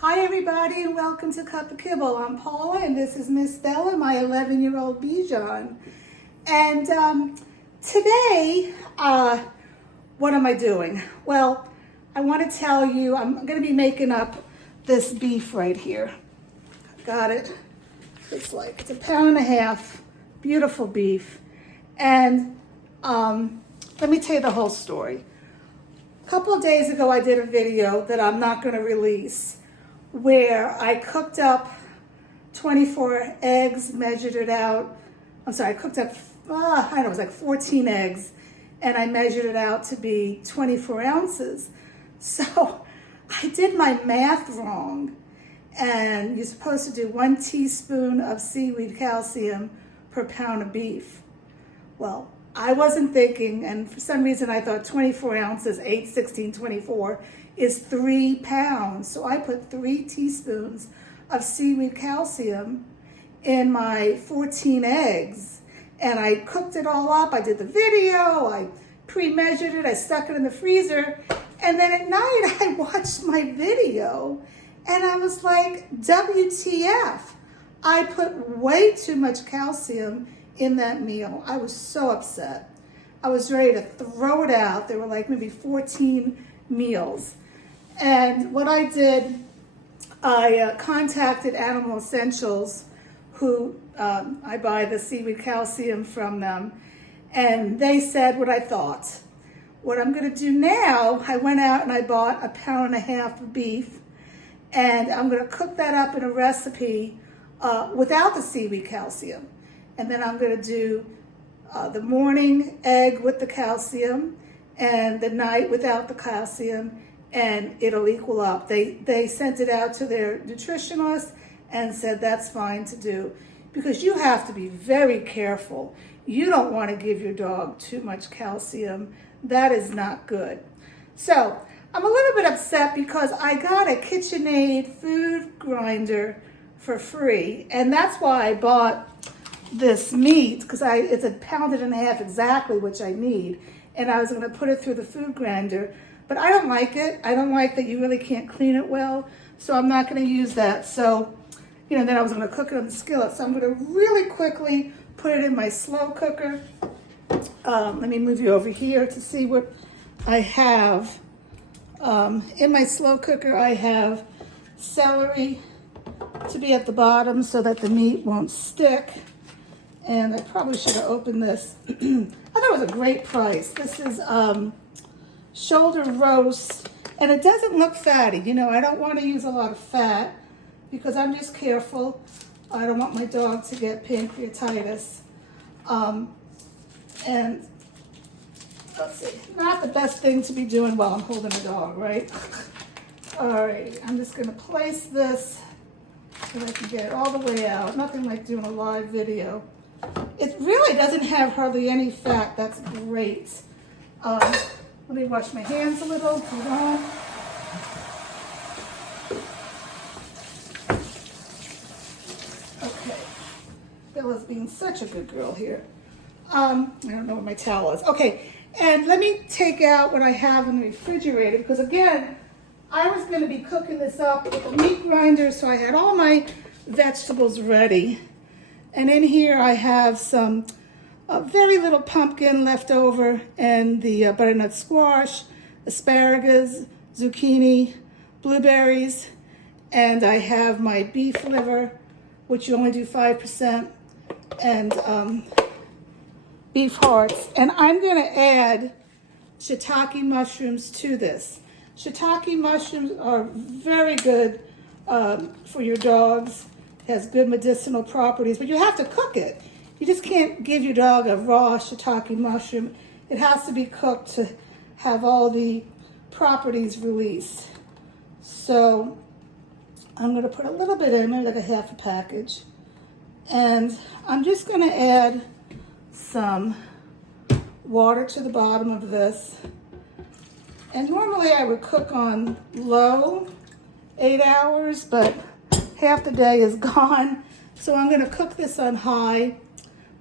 Hi everybody and welcome to Cup of Kibble. I'm Paula and this is Miss Bella, my 11-year-old Bichon. And today, what am I doing? Well, I want to tell you, I'm going to be making up this beef right here. Got it? It's a pound and a half, beautiful beef. And let me tell you the whole story. A couple of days ago, I did a video that I'm not going to release where I cooked up 24 eggs, measured it out. I'm sorry, I cooked up, I don't know, it was like 14 eggs, and I measured it out to be 24 ounces. So I did my math wrong, and you're supposed to do 1 teaspoon of seaweed calcium per pound of beef. Well, I wasn't thinking, and for some reason I thought 24 ounces, 8, 16, 24, is 3 pounds. So I put 3 teaspoons of seaweed calcium in my 14 eggs. And I cooked it all up. I did the video, I pre-measured it, I stuck it in the freezer. And then at night I watched my video and I was like, WTF? I put way too much calcium in that meal. I was so upset. I was ready to throw it out. There were like maybe 14 meals. And what I did, I contacted Animal Essentials, who I buy the seaweed calcium from them, and they said what I thought. What I'm going to do now, I went out and I bought a pound and a half of beef, and I'm going to cook that up in a recipe without the seaweed calcium. And then I'm going to do the morning egg with the calcium and the night without the calcium, and it'll equal up. They sent it out to their nutritionist and said that's fine to do, because you have to be very careful. You don't want to give your dog too much calcium. That is not good. So I'm a little bit upset because I got a KitchenAid food grinder for free, and that's why I bought this meat, because it's a pound and a half exactly, which I need, and I was going to put it through the food grinder. But I don't like it. I don't like that you really can't clean it well, so I'm not going to use that. So, then I was going to cook it on the skillet. So I'm going to really quickly put it in my slow cooker. Let me move you over here to see what I have. In my slow cooker, I have celery to be at the bottom so that the meat won't stick. And I probably should have opened this. I thought it was a great price. This is shoulder roast, and it doesn't look fatty. I don't want to use a lot of fat because I'm just careful. I don't want my dog to get pancreatitis. And let's see, not the best thing to be doing while I'm holding a dog, right? All right, I'm just going to place this so I can get it all the way out. Nothing like doing a live video. It really doesn't have hardly any fat. That's great. Let me wash my hands a little. Hold on. Okay. Bella's being such a good girl here. I don't know where my towel is. Okay, and let me take out what I have in the refrigerator, because again, I was going to be cooking this up with a meat grinder, so I had all my vegetables ready. And in here I have some very little pumpkin left over, and the butternut squash, asparagus, zucchini, blueberries, and I have my beef liver, which you only do 5%, and beef hearts. And I'm going to add shiitake mushrooms to this. Shiitake mushrooms are very good for your dogs. It has good medicinal properties, but you have to cook it. You just can't give your dog a raw shiitake mushroom. It has to be cooked to have all the properties released. So I'm going to put a little bit in there, like a half a package. And I'm just going to add some water to the bottom of this. And normally I would cook on low, 8 hours, but half the day is gone. So I'm going to cook this on high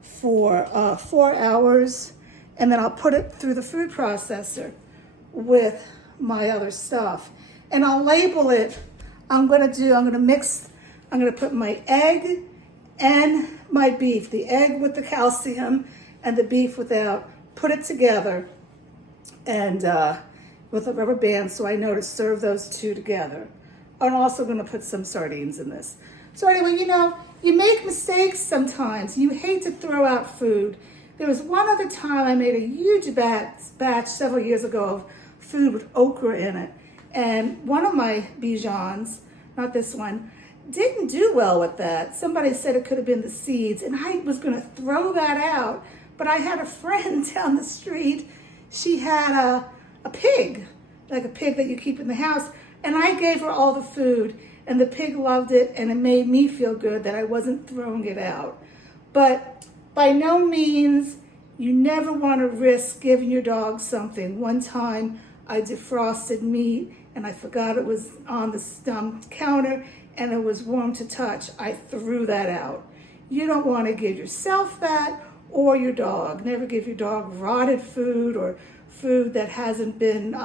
for 4 hours, and then I'll put it through the food processor with my other stuff. And I'll label it I'm gonna put my egg and my beef, the egg with the calcium and the beef without, put it together and with a rubber band so I know to serve those two together. I'm also gonna put some sardines in this. So anyway, you make mistakes sometimes. You hate to throw out food. There was one other time I made a huge batch several years ago of food with okra in it. And one of my Bijans, not this one, didn't do well with that. Somebody said it could have been the seeds, and I was gonna throw that out, but I had a friend down the street. She had a pig, like a pig that you keep in the house, and I gave her all the food, and the pig loved it, and it made me feel good that I wasn't throwing it out. But by no means, you never want to risk giving your dog something. One time, I defrosted meat, and I forgot it was on the counter, and it was warm to touch. I threw that out. You don't want to give yourself that or your dog. Never give your dog rotted food or food that hasn't been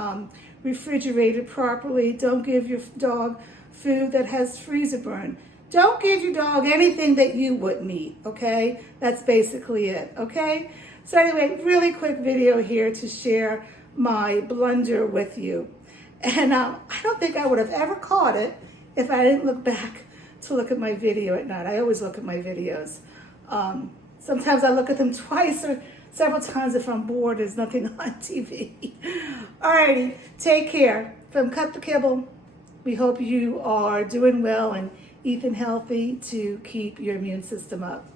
refrigerated properly. Don't give your dog food that has freezer burn. Don't give your dog anything that you wouldn't eat, okay? That's basically it, okay? So anyway, really quick video here to share my blunder with you. And I don't think I would have ever caught it if I didn't look back to look at my video at night. I always look at my videos. Sometimes I look at them twice or several times if I'm bored, there's nothing on TV. Alrighty, take care. From Cut the Kibble, we hope you are doing well and eating healthy to keep your immune system up.